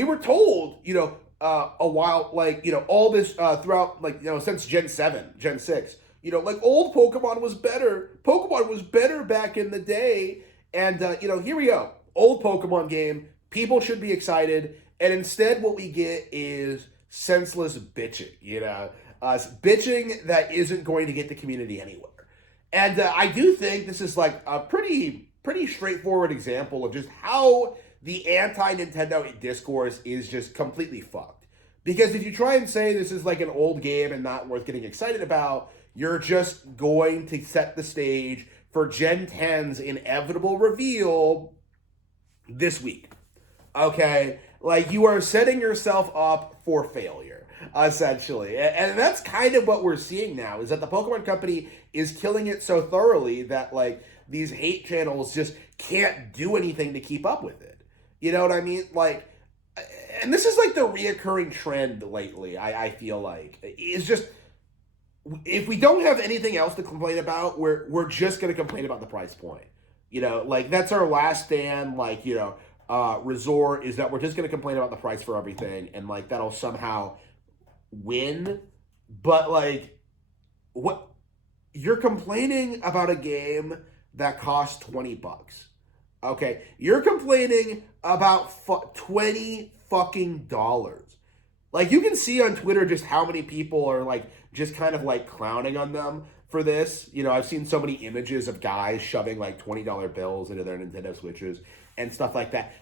we were told, a while, like, all this throughout, like, since Gen 7, Gen 6, like old Pokemon was better. Pokemon was better back in the day. And, here we go. Old Pokemon game. People should be excited. And instead, what we get is senseless bitching, bitching that isn't going to get the community anywhere. And I do think this is like a pretty straightforward example of just how the anti-Nintendo discourse is just completely fucked. Because if you try and say this is like an old game and not worth getting excited about, you're just going to set the stage for Gen 10's inevitable reveal this week. Okay? Like, you are setting yourself up for failure, essentially. And that's kind of what we're seeing now, is that the Pokemon Company is killing it so thoroughly that, like, these hate channels just can't do anything to keep up with it. You know what I mean? Like, and this is like the reoccurring trend lately, I feel like. It's just, if we don't have anything else to complain about, we're just going to complain about the price point. Like, that's our last stand, like, resort, is that we're just going to complain about the price for everything, and, like, that'll somehow win. But, like, what, you're complaining about a game that costs $20. Okay, you're complaining about 20 fucking dollars. Like, you can see on Twitter just how many people are, like, just kind of, like, clowning on them for this. I've seen so many images of guys shoving, like, $20 bills into their Nintendo Switches and stuff like that.